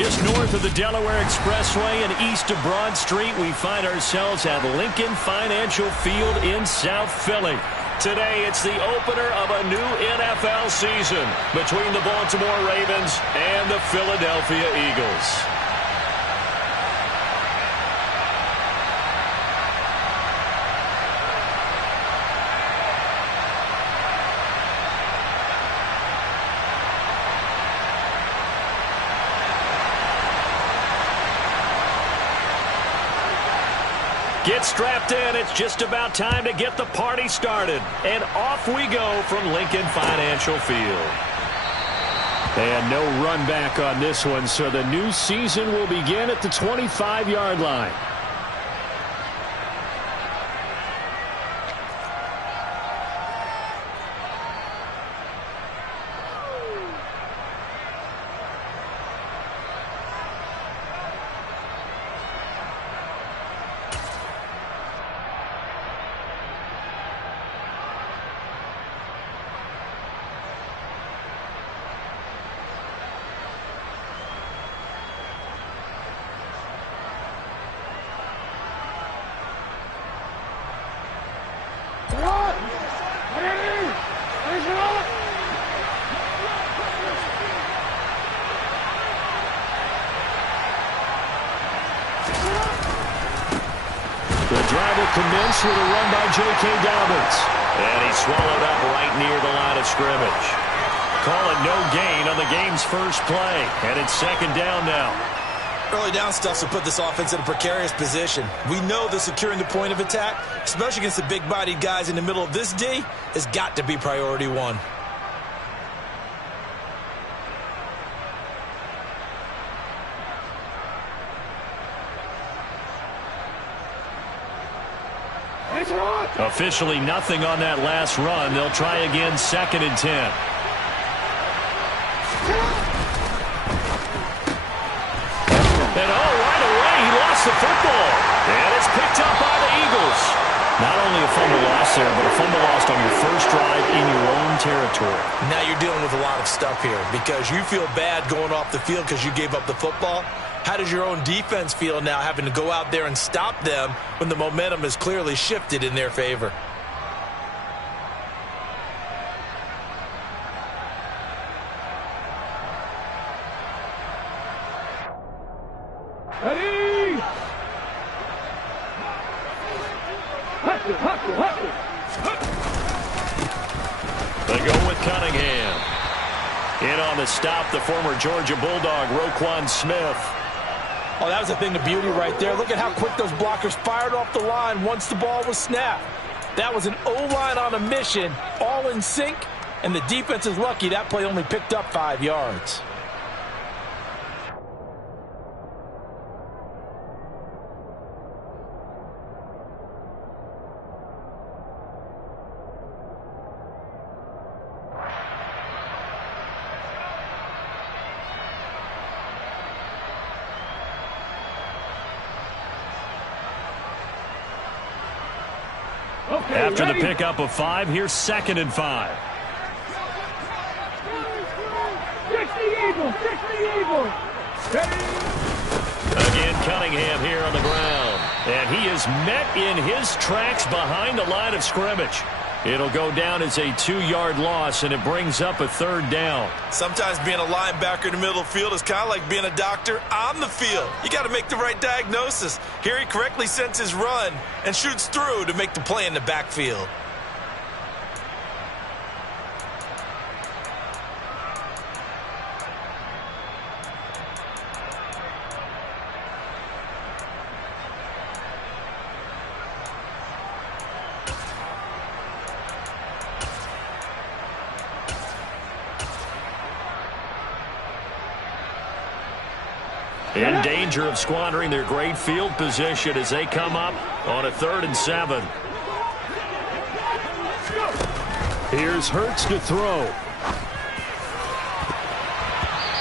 Just north of the Delaware Expressway and east of Broad Street, we find ourselves at Lincoln Financial Field in South Philly. Today, it's the opener of a new NFL season between the Baltimore Ravens and the Philadelphia Eagles. Get strapped in. It's just about time to get the party started. And off we go from Lincoln Financial Field. And no run back on this one, so the new season will begin at the 25-yard line. Commence with a run by J.K. Dobbins. And he swallowed up right near the line of scrimmage. Call it no gain on the game's first play. And it's second down now. Early down stuff to put this offense in a precarious position. We know that securing the point of attack, especially against the big-bodied guys in the middle of this D, has got to be priority one. Officially nothing on that last run. They'll try again, 2nd and 10. And right away, he lost the football. And it's picked up by the Eagles. Not only a fumble loss there, but a fumble lost on your first drive in your own territory. Now you're dealing with a lot of stuff here because you feel bad going off the field because you gave up the football. How does your own defense feel now having to go out there and stop them when the momentum is clearly shifted in their favor? Ready! They go with Cunningham. In on the stop, the former Georgia Bulldog, Roquan Smith. Oh, that was a thing of beauty right there. Look at how quick those blockers fired off the line once the ball was snapped. That was an O-line on a mission, all in sync, and the defense is lucky that play only picked up 5 yards. After the pickup of 5, here's 2nd and 5. 60 Eagles! 60 Eagles! Again, Cunningham here on the ground. And he is met in his tracks behind the line of scrimmage. It'll go down as a 2-yard loss, and it brings up a 3rd down. Sometimes being a linebacker in the middle of the field is kind of like being a doctor on the field. You got to make the right diagnosis. Here he correctly sends his run and shoots through to make the play in the backfield. In danger of squandering their great field position as they come up on a 3rd and 7. Here's Hurts to throw.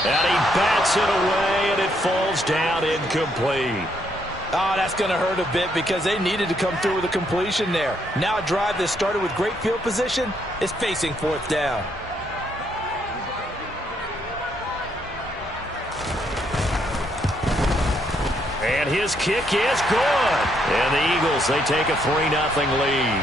And he bats it away, and it falls down incomplete. Oh, that's going to hurt a bit because they needed to come through with a completion there. Now a drive that started with great field position is facing 4th down. And his kick is good. And the Eagles, they take a 3-0 lead.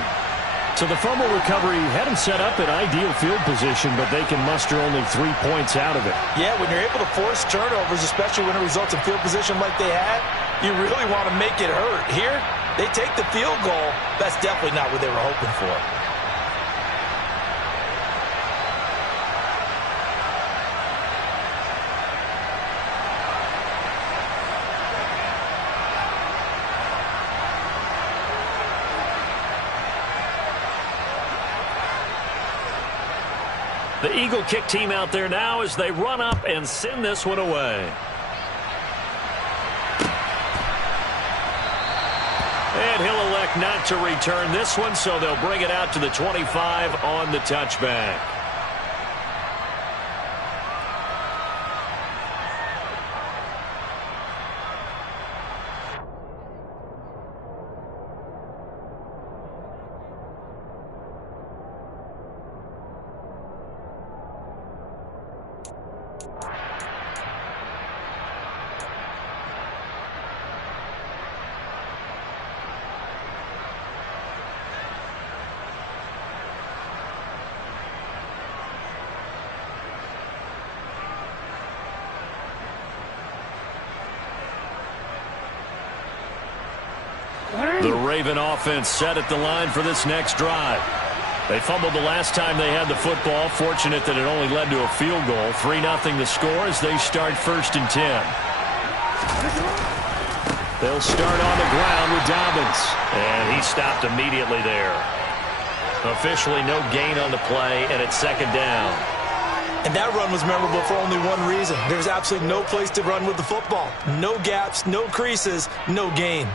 So the fumble recovery had them set up in ideal field position, but they can muster only 3 points out of it. Yeah, when you're able to force turnovers, especially when it results in field position like they had, you really want to make it hurt. Here, they take the field goal. That's definitely not what they were hoping for. The Eagle kick team out there now as they run up and send this one away. And he'll elect not to return this one, so they'll bring it out to the 25 on the touchback. The Raven offense set at the line for this next drive. They fumbled the last time they had the football. Fortunate that it only led to a field goal. 3-0 the score as they start 1st and 10. They'll start on the ground with Dobbins. And he stopped immediately there. Officially no gain on the play, and it's 2nd down. And that run was memorable for only one reason. There was absolutely no place to run with the football. No gaps, no creases, no gain.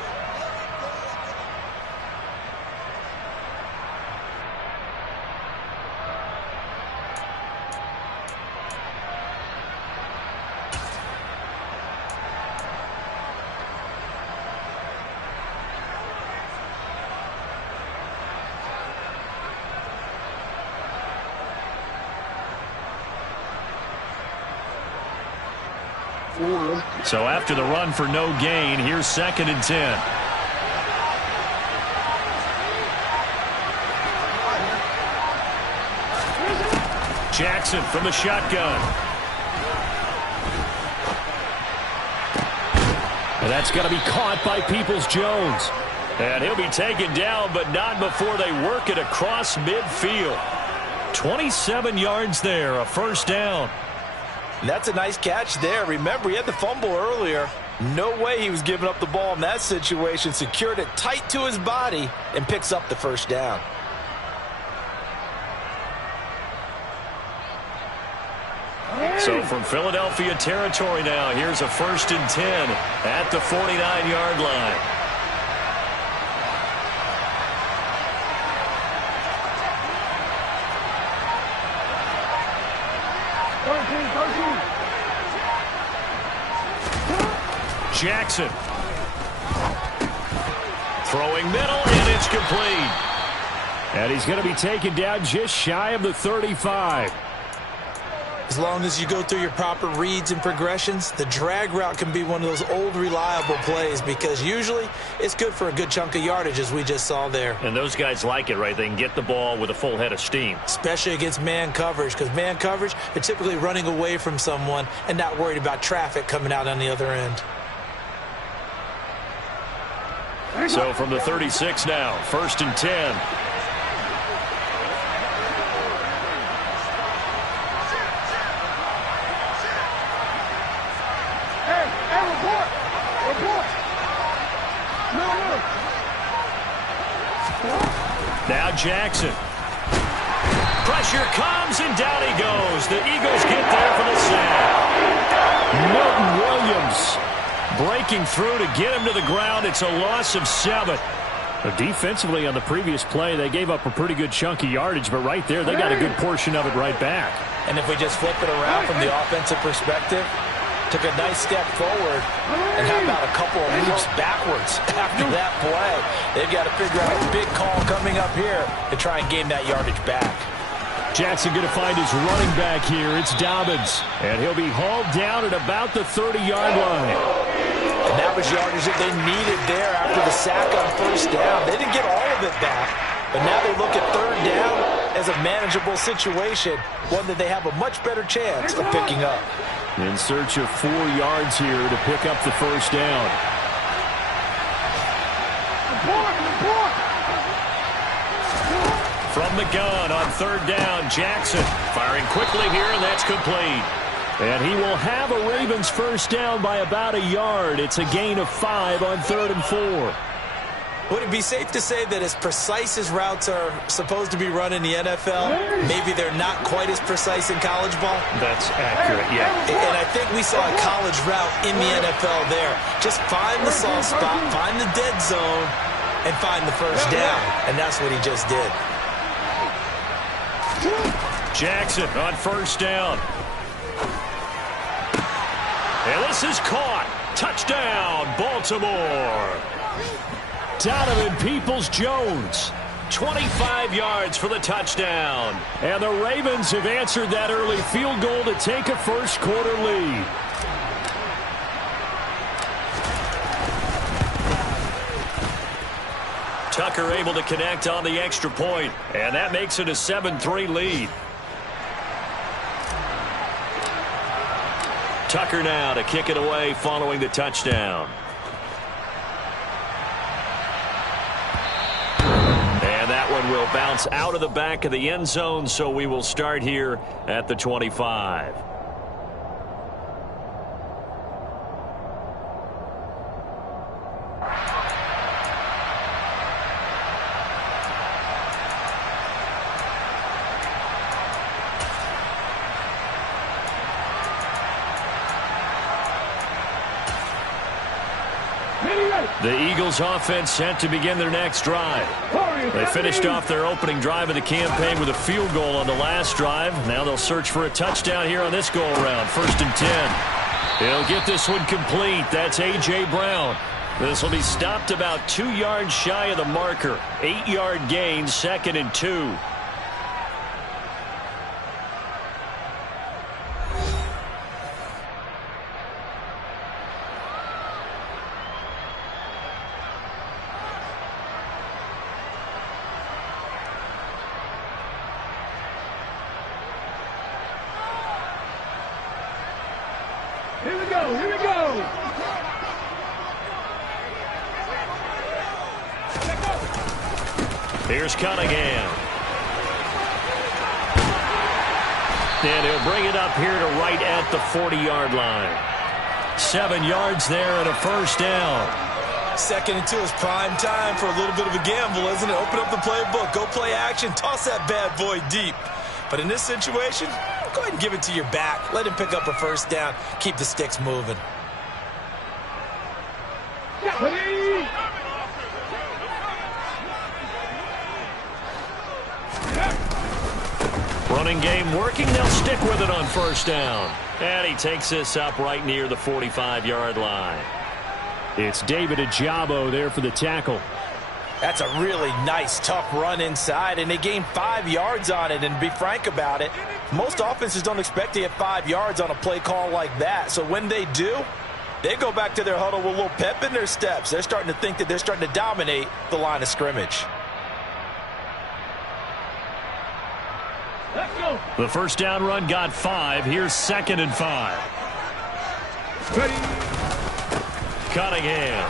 So after the run for no gain, here's 2nd and 10. Jackson from the shotgun. And that's going to be caught by Peoples-Jones. And he'll be taken down, but not before they work it across midfield. 27 yards there, a 1st down. That's a nice catch there. Remember, he had the fumble earlier. No way he was giving up the ball in that situation. Secured it tight to his body and picks up the 1st down. So from Philadelphia territory now, here's a 1st and 10 at the 49-yard line. Jackson. Throwing middle, and it's complete. And he's going to be taken down just shy of the 35. As long as you go through your proper reads and progressions, the drag route can be one of those old reliable plays because usually it's good for a good chunk of yardage as we just saw there. And those guys like it, right? They can get the ball with a full head of steam. Especially against man coverage because man coverage, they're typically running away from someone and not worried about traffic coming out on the other end. So from the 36 now, 1st and 10. Now Jackson. Pressure comes, and down he goes. The Eagles get there for the sack. Milton Williams breaking through to get him to the ground. It's a loss of 7. Defensively on the previous play, they gave up a pretty good chunk of yardage, but right there, they got a good portion of it right back. And if we just flip it around from the offensive perspective, took a nice step forward, and how about a couple of leaps backwards after that play? They've got to figure out a big call coming up here to try and gain that yardage back. Jackson going to find his running back here. It's Dobbins. And he'll be hauled down at about the 30-yard line. And that was yardage that they needed there after the sack on first down. They didn't get all of it back, but now they look at third down as a manageable situation, one that they have a much better chance of picking up. In search of 4 yards here to pick up the first down. From the gun on third down, Jackson firing quickly here, and that's complete. And he will have a Ravens first down by about a yard. It's a gain of 5 on 3rd and 4. Would it be safe to say that as precise as routes are supposed to be run in the NFL, maybe they're not quite as precise in college ball? That's accurate, yeah. And I think we saw a college route in the NFL there. Just find the soft spot, find the dead zone, and find the first down. And that's what he just did. Jackson on first down. And this is caught. Touchdown, Baltimore. Donovan Peoples-Jones, 25 yards for the touchdown. And the Ravens have answered that early field goal to take a first-quarter lead. Tucker able to connect on the extra point, and that makes it a 7-3 lead. Tucker now to kick it away following the touchdown. And that one will bounce out of the back of the end zone, so we will start here at the 25. The Eagles offense set to begin their next drive. They finished off their opening drive of the campaign with a field goal on the last drive. Now they'll search for a touchdown here on this go-around. 1st and 10. He'll get this one complete. That's A.J. Brown. This will be stopped about 2 yards shy of the marker. 8-yard gain, 2nd and 2. Here we go, here we go. Here's Cunningham. And he'll bring it up here to right at the 40-yard line. 7 yards there and a first down. 2nd and 2 is prime time for a little bit of a gamble, isn't it? Open up the playbook, go play action, toss that bad boy deep. But in this situation, go ahead and give it to your back. Let him pick up a first down. Keep the sticks moving. Running game working. They'll stick with it on first down. And he takes this up right near the 45-yard line. It's David Ojabo there for the tackle. That's a really nice, tough run inside, and they gained 5 yards on it. And to be frank about it, most offenses don't expect to get 5 yards on a play call like that. So when they do, they go back to their huddle with a little pep in their steps. They're starting to think that they're starting to dominate the line of scrimmage. Let's go. The first down run got 5. Here's 2nd and 5. Ready. Cunningham.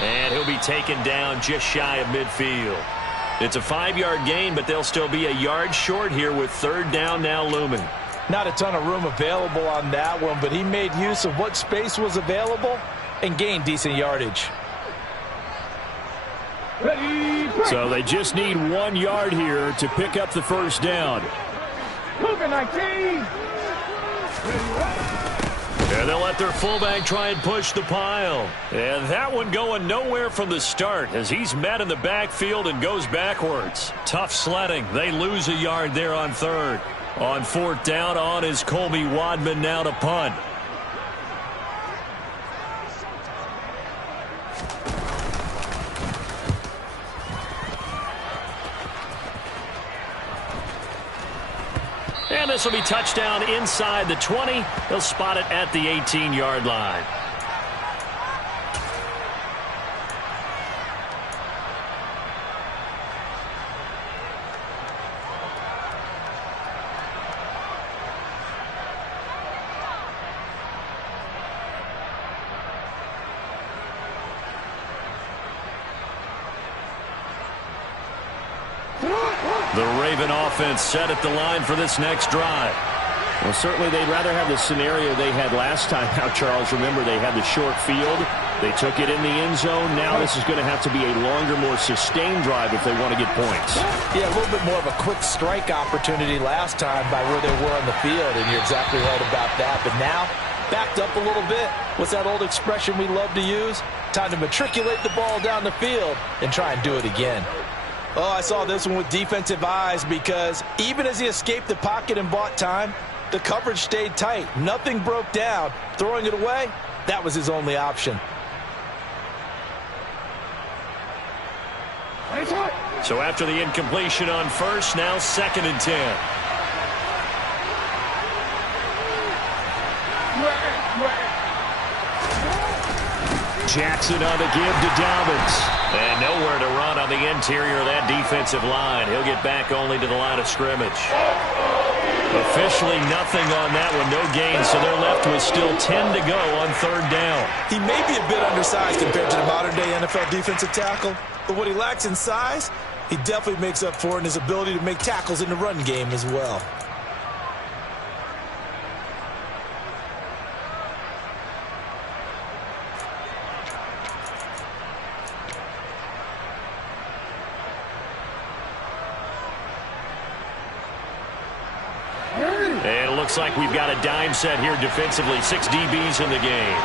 And he'll be taken down just shy of midfield. It's a 5-yard gain, but they'll still be a yard short here with 3rd down now looming. Not a ton of room available on that one, but he made use of what space was available and gained decent yardage. Ready. So they just need 1 yard here to pick up the first down. Cougar 19. And they'll let their fullback try and push the pile. And that one going nowhere from the start as he's met in the backfield and goes backwards. Tough sledding. They lose a yard there on 3rd. On 4th down, on is Colby Wadman now to punt. And this will be touchdown inside the 20. They'll spot it at the 18-yard line. The Raven offense set at the line for this next drive. Well, certainly they'd rather have the scenario they had last time out, Charles. Remember, they had the short field. They took it in the end zone. Now this is going to have to be a longer, more sustained drive if they want to get points. Yeah, a little bit more of a quick strike opportunity last time by where they were on the field, and you're exactly right about that. But now, backed up a little bit. What's that old expression we love to use? Time to matriculate the ball down the field and try and do it again. Oh, I saw this one with defensive eyes because even as he escaped the pocket and bought time, the coverage stayed tight. Nothing broke down. Throwing it away, that was his only option. So after the incompletion on first, now 2nd and 10. Jackson on the give to Dobbins. And nowhere to run on the interior of that defensive line. He'll get back only to the line of scrimmage. Officially nothing on that one, no gain, so they're left with still 10 to go on 3rd down. He may be a bit undersized compared to the modern-day NFL defensive tackle, but what he lacks in size, he definitely makes up for in his ability to make tackles in the run game as well. And it looks like we've got a dime set here defensively. 6 DBs in the game.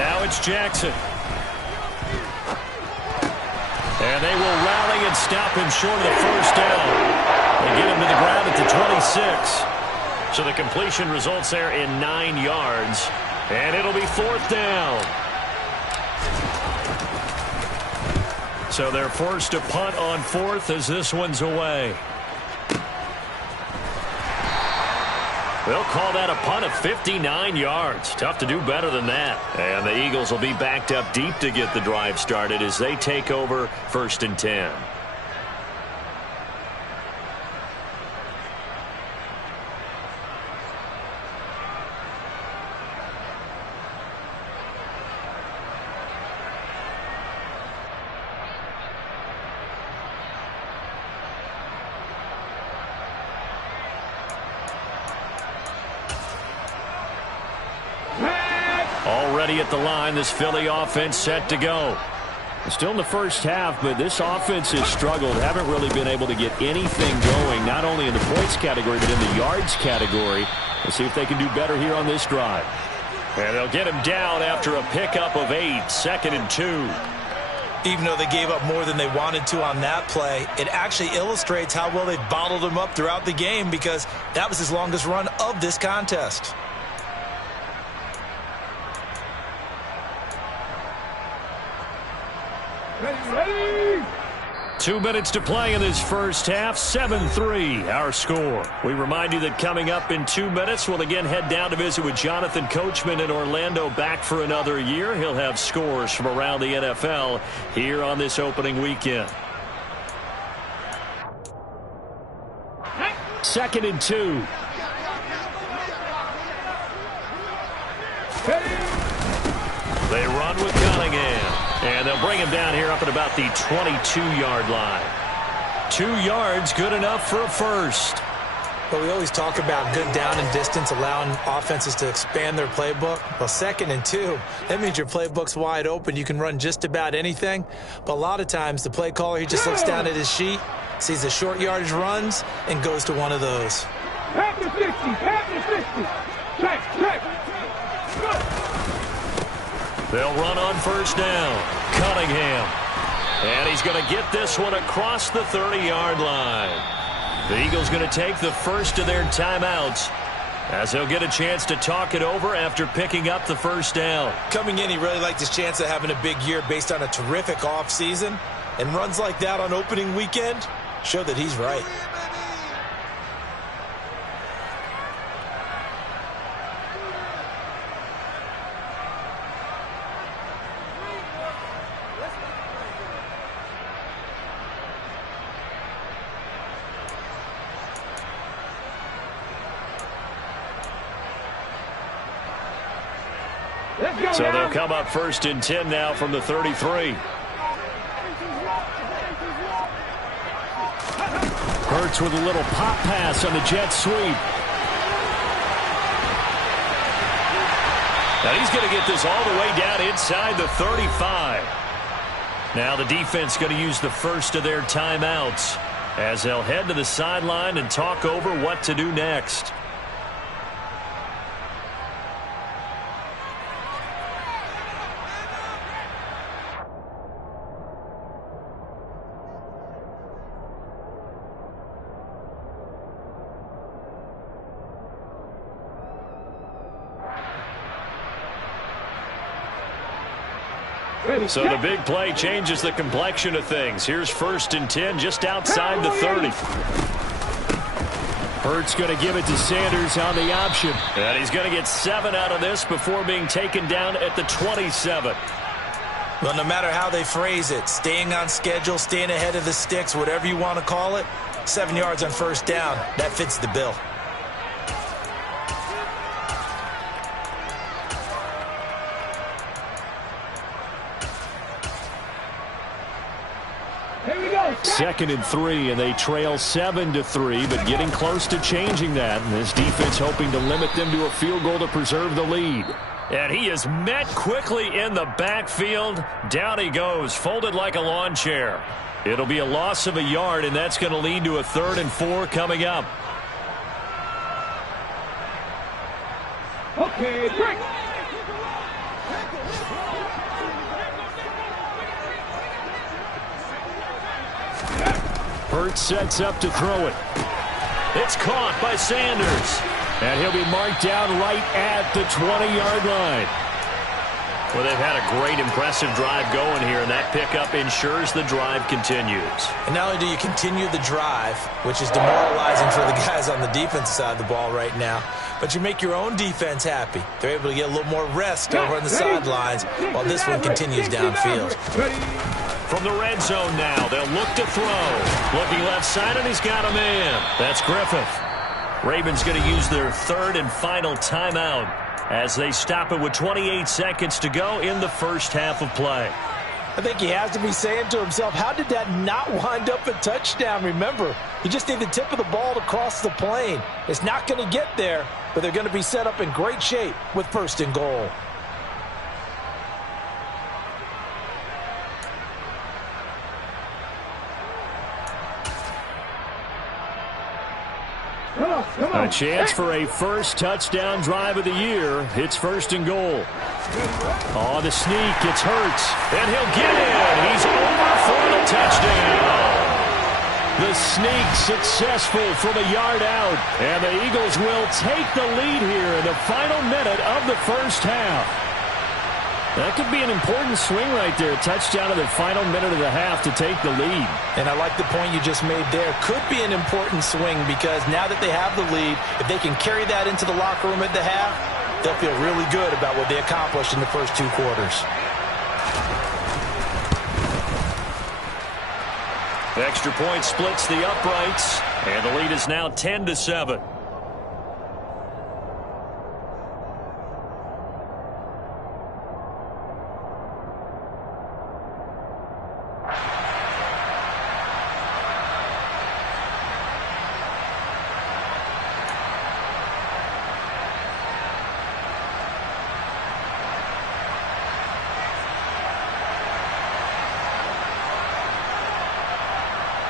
Now it's Jackson. And they will rally and stop him short of the 1st down. They get him to the ground at the 26. So the completion results there in 9 yards. And it'll be 4th down. So they're forced to punt on 4th as this one's away. They'll call that a punt of 59 yards. Tough to do better than that. And the Eagles will be backed up deep to get the drive started as they take over 1st and 10. Already at the line, this Philly offense set to go. Still in the first half, but this offense has struggled. Haven't really been able to get anything going, not only in the points category, but in the yards category. We'll see if they can do better here on this drive. And they'll get him down after a pickup of 8, 2nd and 2. Even though they gave up more than they wanted to on that play, it actually illustrates how well they bottled him up throughout the game because that was his longest run of this contest. Ready? 2 minutes to play in this first half. 7-3 our score. We remind you that coming up in 2 minutes, we'll again head down to visit with Jonathan Coachman in Orlando, back for another year. He'll have scores from around the NFL here on this opening weekend. 2nd and 2. They run with Cunningham. And they'll bring him down here up at about the 22-yard line. 2 yards, good enough for a first. But we always talk about good down and distance, allowing offenses to expand their playbook. Well, 2nd and 2, that means your playbook's wide open. You can run just about anything. But a lot of times, the play caller, he just looks down at his sheet, sees the short yardage runs, and goes to one of those. Half the 60, half the 60. Check. Go. They'll run on first down. Cunningham. And he's going to get this one across the 30-yard line. The Eagles going to take the first of their timeouts as they'll get a chance to talk it over after picking up the first down. Coming in, he really liked his chance of having a big year based on a terrific offseason. And runs like that on opening weekend show that he's right. So they'll come up 1st and 10 now from the 33. Hurts with a little pop pass on the jet sweep. Now he's going to get this all the way down inside the 35. Now the defense going to use the first of their timeouts as they'll head to the sideline and talk over what to do next. So the big play changes the complexion of things. Here's 1st and 10 just outside the 30. Hurts going to give it to Sanders on the option. And he's going to get 7 out of this before being taken down at the 27. Well, no matter how they phrase it, staying on schedule, staying ahead of the sticks, whatever you want to call it, 7 yards on 1st down, that fits the bill. Second and 3, and they trail 7-3, but getting close to changing that. And this defense hoping to limit them to a field goal to preserve the lead. And he is met quickly in the backfield. Down he goes, folded like a lawn chair. It'll be a loss of a yard, and that's going to lead to a 3rd and 4 coming up. Okay, break. Hurts sets up to throw it. It's caught by Sanders. And he'll be marked down right at the 20-yard line. Well, they've had a great, impressive drive going here, and that pickup ensures the drive continues. And not only do you continue the drive, which is demoralizing for the guys on the defensive side of the ball right now, but you make your own defense happy. They're able to get a little more rest over on the sidelines while this one continues downfield. From the red zone now, they'll look to throw. Looking left side, and he's got a man. That's Griffith. Ravens going to use their 3rd and final timeout as they stop it with 28 seconds to go in the first half of play. I think he has to be saying to himself, how did that not wind up a touchdown? Remember, you just need the tip of the ball to cross the plane. It's not going to get there, but they're going to be set up in great shape with 1st and goal. A chance for a first touchdown drive of the year. It's 1st and goal. Oh, the sneak. It's Hurts. And he'll get in. He's over for the touchdown. The sneak successful from a yard out. And the Eagles will take the lead here in the final minute of the first half. That could be an important swing right there. Touchdown in the final minute of the half to take the lead. And I like the point you just made there. Could be an important swing because now that they have the lead, if they can carry that into the locker room at the half, they'll feel really good about what they accomplished in the first 2 quarters. The extra point splits the uprights, and the lead is now 10-7.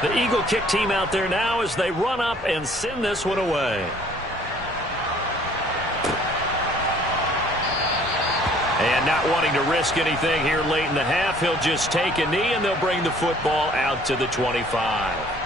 The Eagle kick team out there now as they run up and send this one away. And not wanting to risk anything here late in the half, he'll just take a knee and they'll bring the football out to the 25.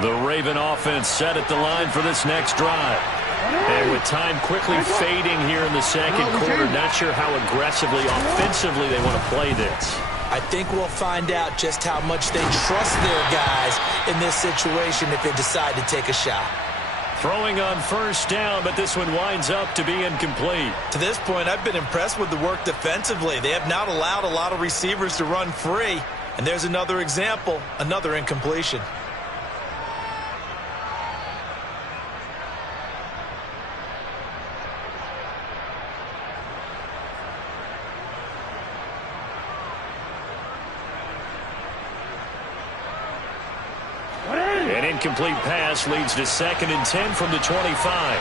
The Raven offense set at the line for this next drive. And with time quickly fading here in the second quarter, not sure how aggressively, offensively they want to play this. I think we'll find out just how much they trust their guys in this situation if they decide to take a shot. Throwing on first down, but this one winds up to be incomplete. To this point, I've been impressed with the work defensively. They have not allowed a lot of receivers to run free. And there's another example, another incompletion. An incomplete pass leads to 2nd and 10 from the 25.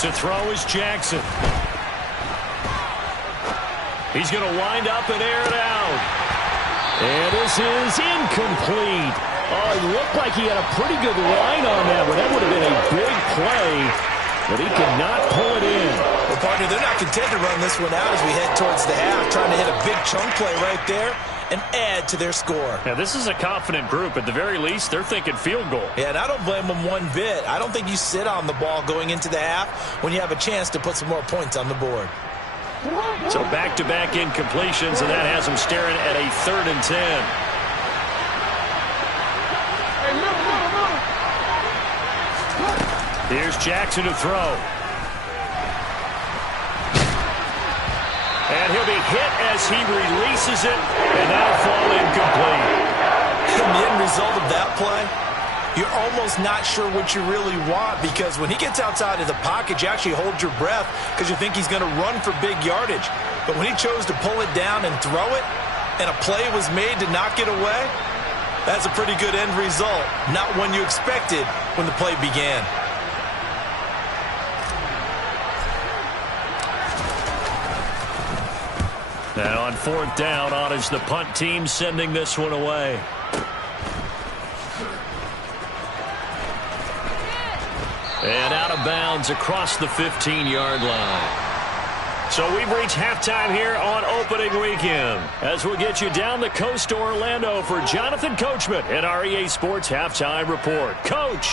To throw is Jackson. He's going to wind up and air it out. And this is incomplete. Oh, it looked like he had a pretty good line on that one. That would have been a big play, but he could not pull it in. Well, partner, they're not content to run this one out as we head towards the half, trying to hit a big chunk play right there and add to their score. Now, this is a confident group. At the very least, they're thinking field goal. Yeah, and I don't blame them one bit. I don't think you sit on the ball going into the half when you have a chance to put some more points on the board. So back-to-back incompletions, and that has them staring at a 3rd and 10. Here's Jackson to throw. And he'll be hit as he releases it, and that'll fall incomplete. And the end result of that play, you're almost not sure what you really want, because when he gets outside of the pocket, you actually hold your breath because you think he's going to run for big yardage. But when he chose to pull it down and throw it, and a play was made to knock it away, that's a pretty good end result. Not one you expected when the play began. And on 4th down, on is the punt team sending this one away. And out of bounds across the 15-yard line. So we've reached halftime here on opening weekend. As we'll get you down the coast to Orlando for Jonathan Coachman at our EA Sports Halftime Report. Coach.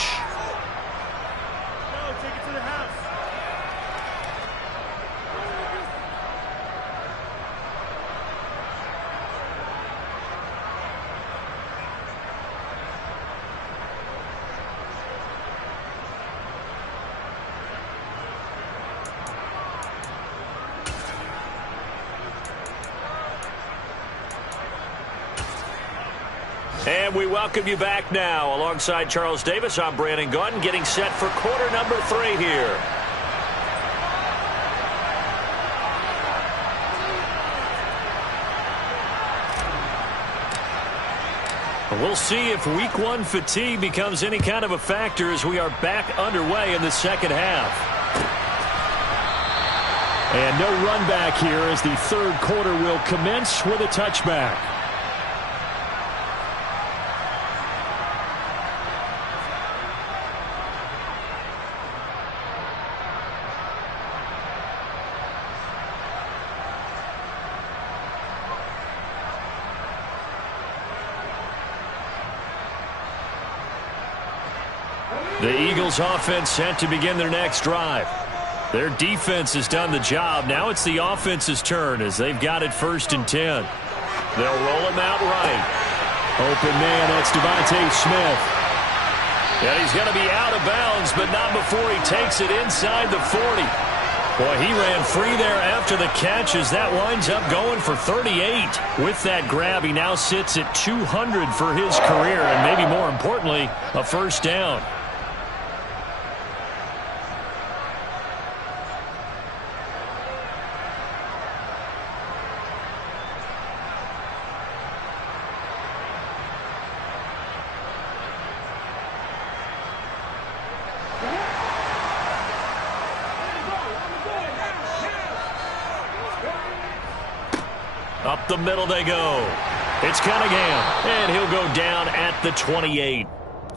And we welcome you back now. Alongside Charles Davis, I'm Brandon Gaudin, getting set for quarter number 3 here. We'll see if week 1 fatigue becomes any kind of a factor as we are back underway in the second half. And no run back here as the 3rd quarter will commence with a touchback. The Eagles offense set to begin their next drive. Their defense has done the job. Now it's the offense's turn as they've got it 1st and 10. They'll roll him out right. Open man, that's Devontae Smith. And he's going to be out of bounds, but not before he takes it inside the 40. Boy, he ran free there after the catch as that winds up going for 38. With that grab, he now sits at 200 for his career, and maybe more importantly, a 1st down. Up the middle they go. It's Cunningham, and he'll go down at the 28.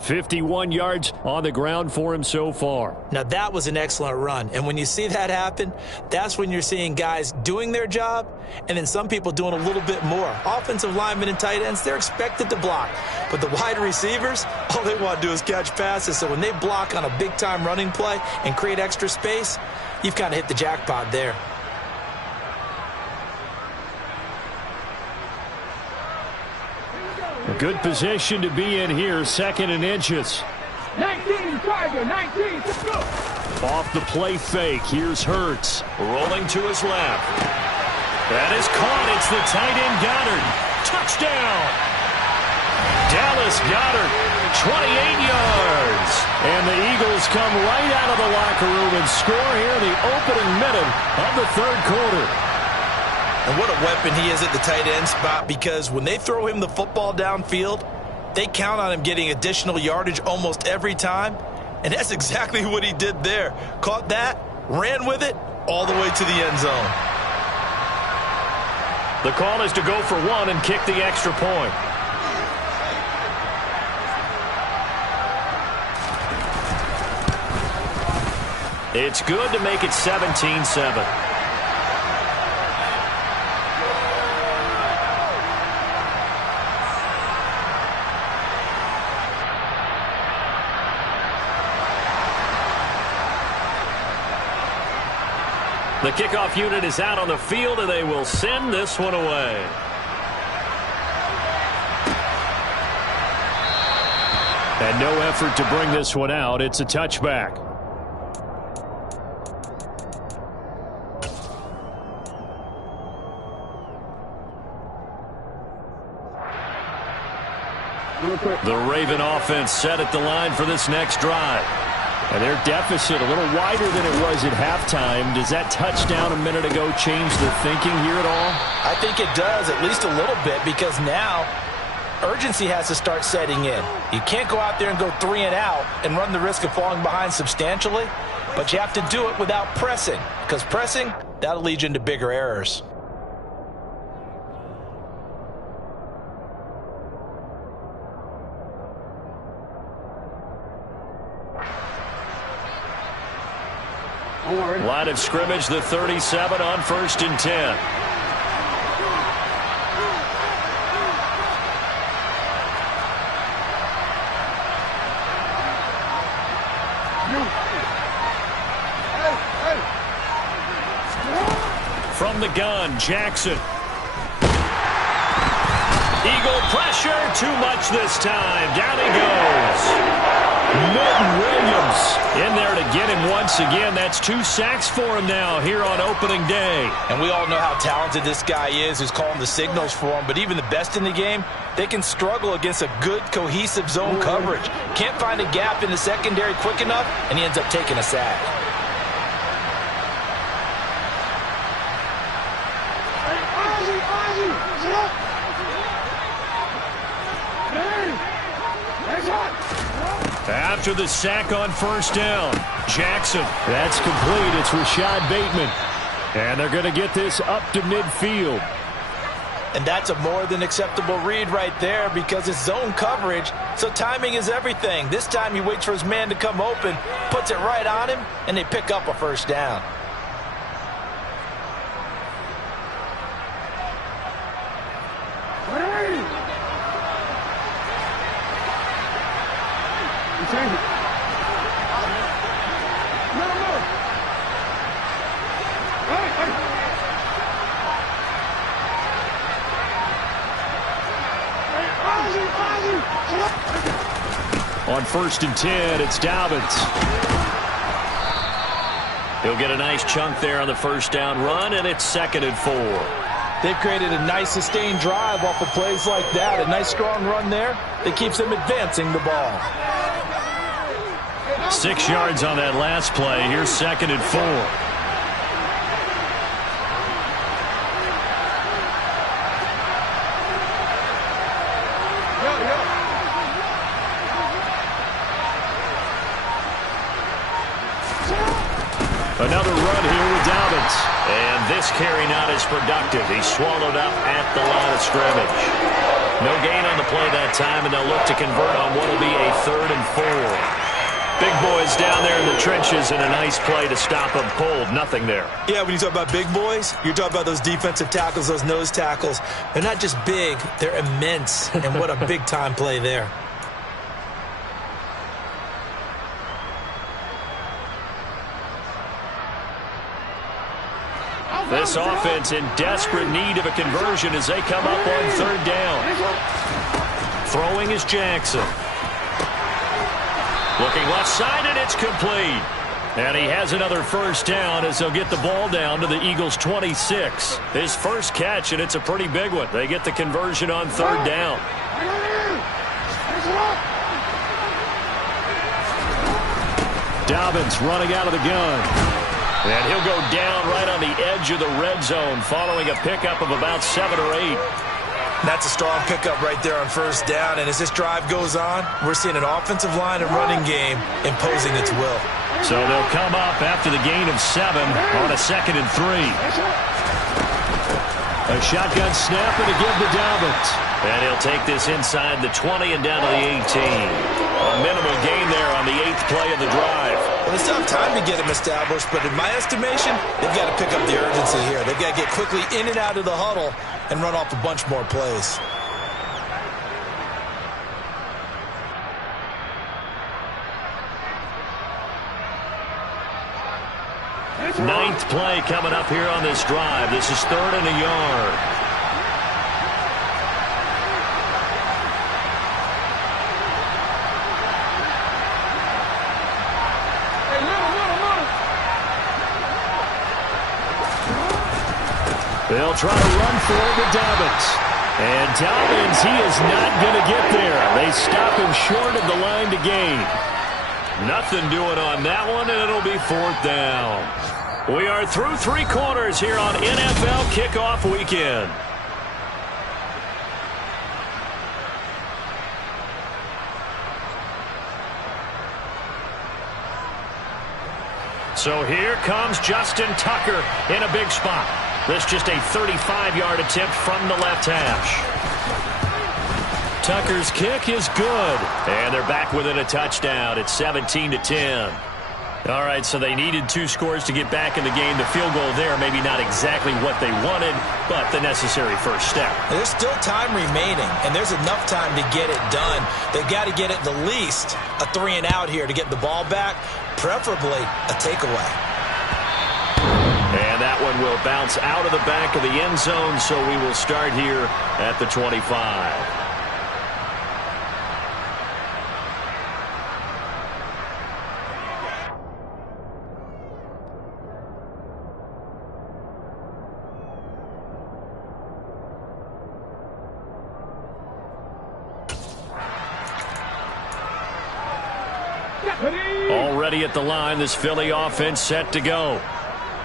51 yards on the ground for him so far. Now, that was an excellent run. And when you see that happen, that's when you're seeing guys doing their job and then some people doing a little bit more. Offensive linemen and tight ends, they're expected to block. But the wide receivers, all they want to do is catch passes. So when they block on a big-time running play and create extra space, you've kind of hit the jackpot there. A good position to be in here, 2nd and inches. 19, Tiger, 19, let's go. Off the play fake, here's Hurts. Rolling to his left. That is caught, it's the tight end Goddard. Touchdown! Dallas Goddard, 28 yards. And the Eagles come right out of the locker room and score here in the opening minute of the 3rd quarter. And what a weapon he is at the tight end spot, because when they throw him the football downfield, they count on him getting additional yardage almost every time. And that's exactly what he did there. Caught that, ran with it, all the way to the end zone. The call is to go for 1 and kick the extra point. It's good to make it 17-7. The kickoff unit is out on the field, and they will send this one away. And no effort to bring this one out. It's a touchback. The Raven offense set at the line for this next drive. And their deficit a little wider than it was at halftime. Does that touchdown a minute ago change the thinking here at all? I think it does, at least a little bit, because now urgency has to start setting in. You can't go out there and go 3 and out and run the risk of falling behind substantially, but you have to do it without pressing, because pressing, that'll lead you into bigger errors. Line of scrimmage, the 37 on 1st and 10. From the gun, Jackson. Eagle pressure, too much this time. Down he goes. Milton Williams in there to get him once again. That's 2 sacks for him now here on opening day. And we all know how talented this guy is who's calling the signals for him. But even the best in the game, they can struggle against a good, cohesive zone coverage. Can't find a gap in the secondary quick enough, and he ends up taking a sack. After the sack on 1st down, Jackson. That's complete. It's Rashad Bateman. And they're going to get this up to midfield. And that's a more than acceptable read right there, because it's zone coverage, so timing is everything. This time he waits for his man to come open, puts it right on him, and they pick up a 1st down. On 1st and 10, it's Dobbins. He'll get a nice chunk there on the 1st down run, and it's 2nd and 4. They've created a nice sustained drive off of plays like that. A nice strong run there that keeps them advancing the ball. 6 yards on that last play. Here's 2nd and 4. Another run here with Dobbins. And this carry not as productive. He's swallowed up at the line of scrimmage. No gain on the play that time, and they'll look to convert on what will be a 3rd and 4. Big boys down there in the trenches, and a nice play to stop them cold. Nothing there. Yeah, when you talk about big boys, you're talking about those defensive tackles, those nose tackles. They're not just big, they're immense. And what a big-time play there. This offense in desperate need of a conversion as they come up on 3rd down. Throwing is Jackson. Looking left side, and it's complete. And he has another first down as they'll get the ball down to the Eagles' 26. His first catch, and it's a pretty big one. They get the conversion on third down. Dobbins running out of the gun. And he'll go down right on the edge of the red zone following a pickup of about 7 or 8. That's a strong pickup right there on first down. And as this drive goes on, we're seeing an offensive line and running game imposing its will. So they'll come up after the gain of 7 on a 2nd and 3. A shotgun snap and a give to Dobbins. And he'll take this inside the 20 and down to the 18. A minimal gain there on the 8th play of the drive. Well, they still have time to get him established, but in my estimation, they've got to pick up the urgency here. They've got to get quickly in and out of the huddle and run off a bunch more plays. Ninth play coming up here on this drive. This is 3rd and a yard. They'll try to run for it with Dobbins. And Dobbins, he is not going to get there. They stop him short of the line to gain. Nothing doing on that one, and it'll be 4th down. We are through 3 quarters here on NFL Kickoff Weekend. So here comes Justin Tucker in a big spot. This just a 35-yard attempt from the left hash. Tucker's kick is good. And they're back within a touchdown. It's 17-10. All right, so they needed 2 scores to get back in the game. The field goal there, maybe not exactly what they wanted, but the necessary first step. There's still time remaining, and there's enough time to get it done. They've got to get at the least a 3 and out here to get the ball back, preferably a takeaway. And that one will bounce out of the back of the end zone, so we will start here at the 25. Already at the line, this Philly offense set to go.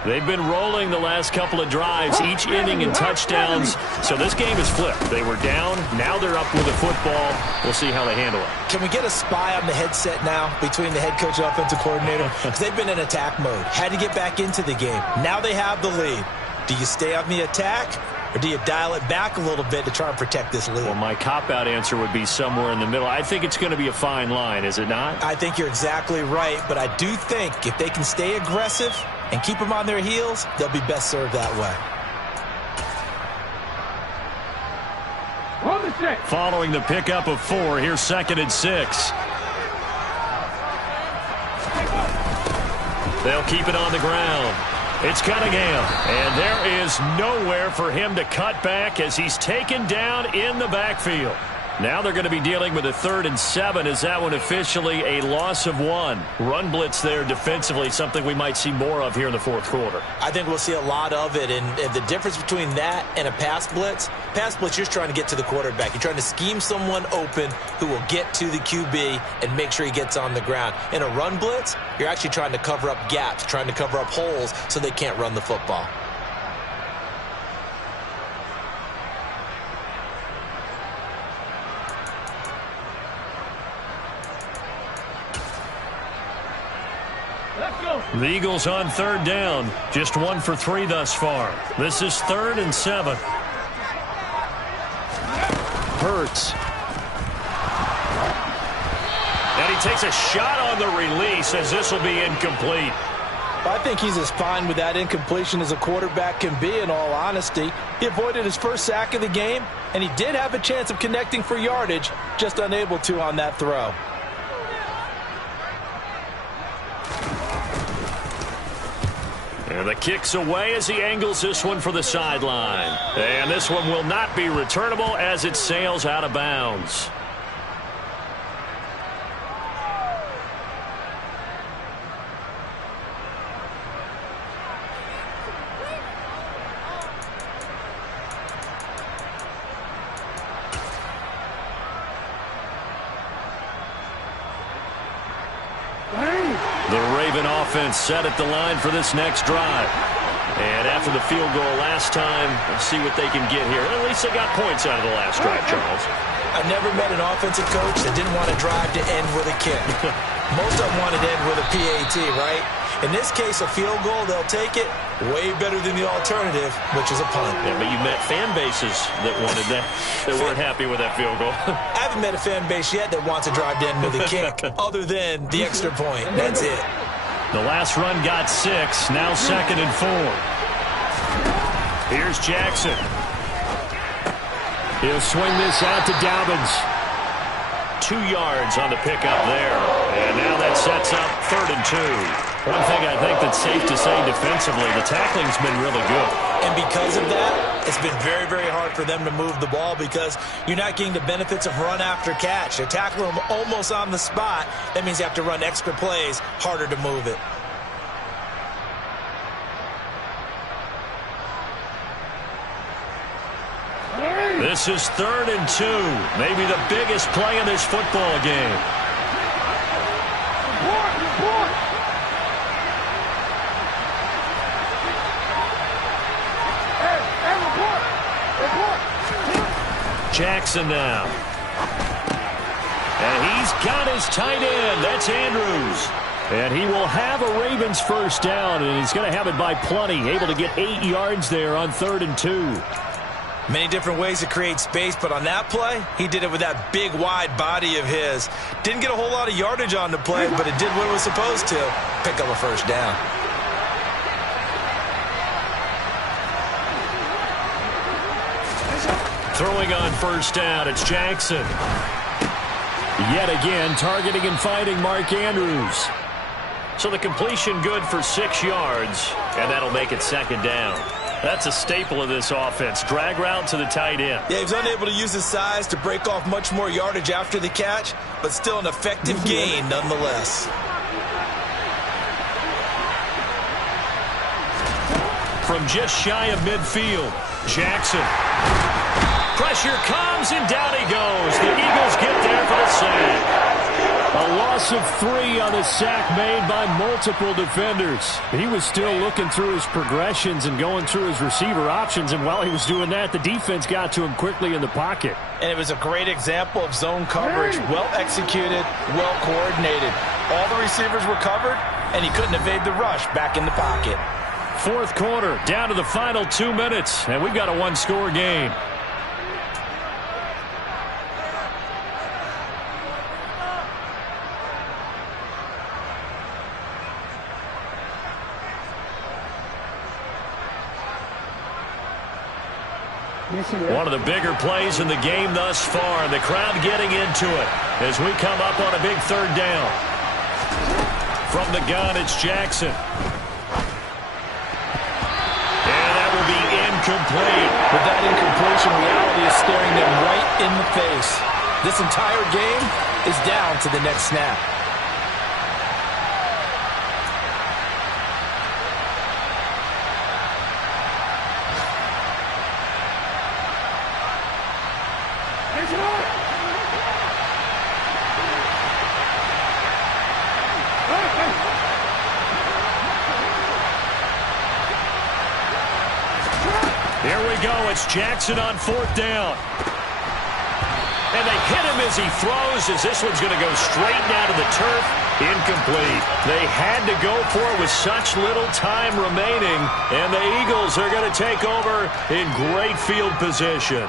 They've been rolling the last couple of drives, each inning in touchdowns. So this game is flipped. They were down. Now they're up with the football. We'll see how they handle it. Can we get a spy on the headset now between the head coach and offensive coordinator? Because they've been in attack mode. Had to get back into the game. Now they have the lead. Do you stay on the attack, or do you dial it back a little bit to try and protect this lead? Well, my cop-out answer would be somewhere in the middle. I think it's going to be a fine line, is it not? I think you're exactly right, but I do think if they can stay aggressive and keep them on their heels, they'll be best served that way. Following the pickup of 4, here's 2nd and 6. They'll keep it on the ground. It's Cunningham, and there is nowhere for him to cut back as he's taken down in the backfield. Now they're going to be dealing with a 3rd and 7. Is that one officially a loss of 1? Run blitz there defensively, something we might see more of here in the 4th quarter. I think we'll see a lot of it, and the difference between that and a pass blitz, you're just trying to get to the quarterback. You're trying to scheme someone open who will get to the QB and make sure he gets on the ground. In a run blitz, you're actually trying to cover up gaps, trying to cover up holes so they can't run the football. The Eagles on 3rd down. Just 1 for 3 thus far. This is 3rd and 7. Hurts. And he takes a shot on the release as this will be incomplete. I think he's as fine with that incompletion as a quarterback can be, in all honesty. He avoided his first sack of the game, and he did have a chance of connecting for yardage, just unable to on that throw. And the kick's away as he angles this one for the sideline. And this one will not be returnable as it sails out of bounds. The Raven offense set at the line for this next drive. And after the field goal last time, we'll see what they can get here. At least they got points out of the last drive, Charles. I never met an offensive coach that didn't want to drive to end with a kick. Most of them wanted to end with a PAT, right? In this case, a field goal, they'll take it. Way better than the alternative, which is a punt. Yeah, but you met fan bases that wanted that, that weren't happy with that field goal. I haven't met a fan base yet that wants to drive to end with a kick, other than the extra point. That's it. The last run got 6, now 2nd and 4. Here's Jackson. He'll swing this out to Dobbins. 2 yards on the pickup there. And now that sets up 3rd and 2. One thing I think that's safe to say defensively, the tackling's been really good. And because of that, it's been very, very hard for them to move the ball because you're not getting the benefits of run after catch. They're tackling them almost on the spot. That means you have to run extra plays, harder to move it. This is 3rd and 2. Maybe the biggest play in this football game. Jackson now. And he's got his tight end. That's Andrews. And he will have a Ravens first down, and he's going to have it by plenty. Able to get 8 yards there on 3rd and 2. Many different ways to create space, but on that play, he did it with that big, wide body of his. Didn't get a whole lot of yardage on the play, but it did what it was supposed to. Pick up a first down. Throwing on first down, it's Jackson. Yet again, targeting and finding Mark Andrews. So the completion good for 6 yards, and that'll make it 2nd down. That's a staple of this offense. Drag route to the tight end. Yeah, he was unable to use his size to break off much more yardage after the catch, but still an effective gain nonetheless. From just shy of midfield, Jackson. Pressure comes, and down he goes. The Eagles get there for the sack. A loss of 3 on the sack made by multiple defenders. He was still looking through his progressions and going through his receiver options, and while he was doing that, the defense got to him quickly in the pocket. And it was a great example of zone coverage. Well executed, well coordinated. All the receivers were covered, and he couldn't evade the rush back in the pocket. 4th quarter, down to the final 2 minutes, and we've got a 1-score game. One of the bigger plays in the game thus far, and the crowd getting into it as we come up on a big 3rd down. From the gun, it's Jackson. And that will be incomplete. With that incompletion, reality is staring them right in the face. This entire game is down to the next snap. Here we go. It's Jackson on 4th down. And they hit him as he throws, as this one's going to go straight down to the turf. Incomplete. They had to go for it with such little time remaining, and the Eagles are going to take over in great field position.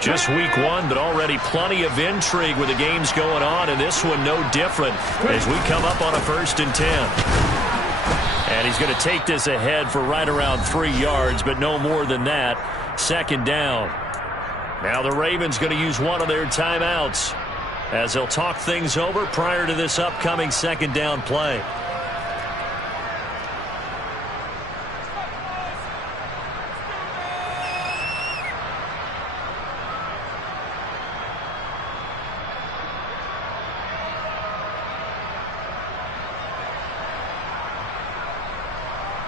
Just week 1, but already plenty of intrigue with the games going on, and this one no different as we come up on a 1st and 10. And he's going to take this ahead for right around 3 yards, but no more than that. 2nd down. Now the Ravens going to use one of their timeouts as they'll talk things over prior to this upcoming 2nd down play.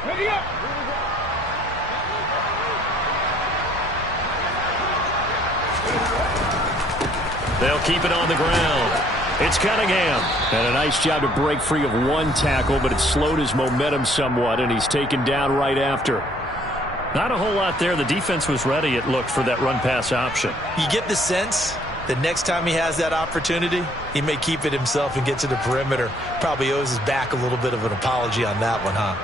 Ready up. They'll keep it on the ground. It's Cunningham. And a nice job to break free of one tackle, but it slowed his momentum somewhat, and he's taken down right after. Not a whole lot there. The defense was ready, it looked, for that run-pass option. You get the sense that next time he has that opportunity, he may keep it himself and get to the perimeter. Probably owes his back a little bit of an apology on that one, huh?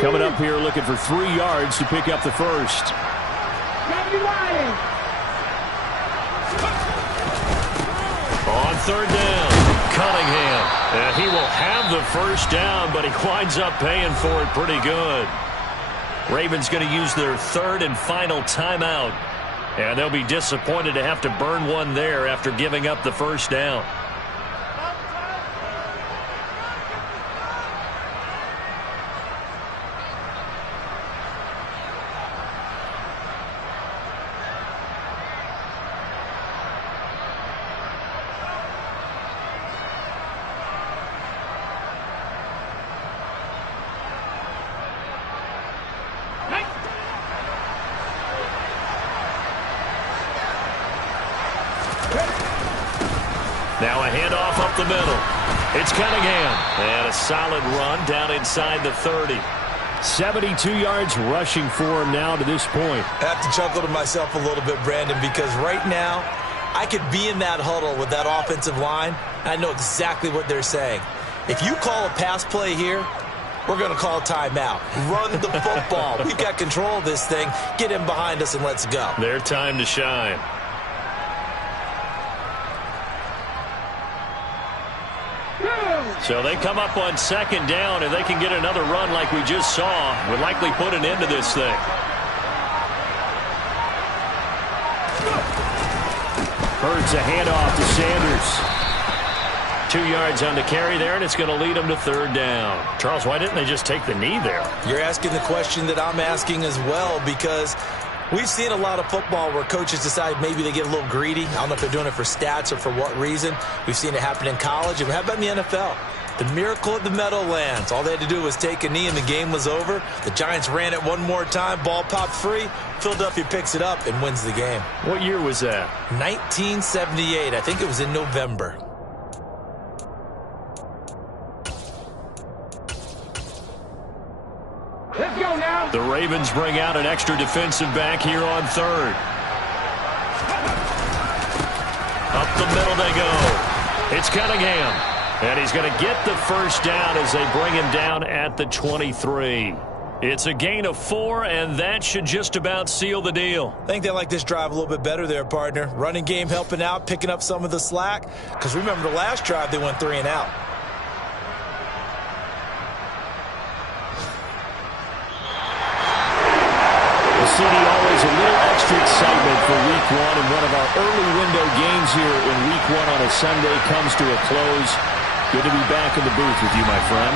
Coming up here looking for 3 yards to pick up the first. On third down, Cunningham. And he will have the first down, but he winds up paying for it pretty good. Ravens going to use their third and final timeout. And they'll be disappointed to have to burn one there after giving up the first down. Now a handoff up the middle. It's Cunningham. And a solid run down inside the 30. 72 yards rushing for him now to this point. I have to chuckle to myself a little bit, Brandon, because right now I could be in that huddle with that offensive line. I know exactly what they're saying. If you call a pass play here, we're going to call timeout. Run the football. We've got control of this thing. Get in behind us and let's go. Their time to shine. So they come up on second down, and they can get another run like we just saw. Would likely put an end to this thing. Hurts a handoff to Sanders. 2 yards on the carry there, and it's going to lead them to third down. Charles, why didn't they just take the knee there? You're asking the question that I'm asking as well, because we've seen a lot of football where coaches decide maybe they get a little greedy. I don't know if they're doing it for stats or for what reason. We've seen it happen in college. And how about in the NFL? The miracle at the Meadowlands. All they had to do was take a knee and the game was over. The Giants ran it one more time. Ball popped free. Philadelphia picks it up and wins the game. What year was that? 1978. I think it was in November. Let's go now. The Ravens bring out an extra defensive back here on third. Up the middle they go. It's Cunningham. And he's going to get the first down as they bring him down at the 23. It's a gain of 4, and that should just about seal the deal. I think they like this drive a little bit better there, partner. Running game helping out, picking up some of the slack. Because remember, the last drive they went 3 and out. CD, always a little extra excitement for Week 1, and one of our early window games here in Week 1 on a Sunday comes to a close. Good to be back in the booth with you, my friend.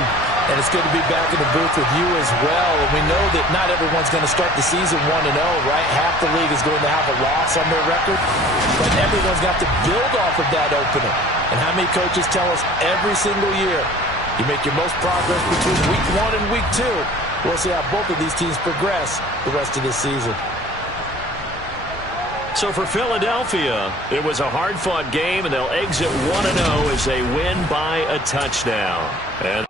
And it's good to be back in the booth with you as well. And we know that not everyone's going to start the season 1-0, right? Half the league is going to have a loss on their record. But everyone's got to build off of that opener. And how many coaches tell us every single year, you make your most progress between Week 1 and Week 2. We'll see how both of these teams progress the rest of this season. So for Philadelphia, it was a hard-fought game, and they'll exit 1-0 as they win by a touchdown. And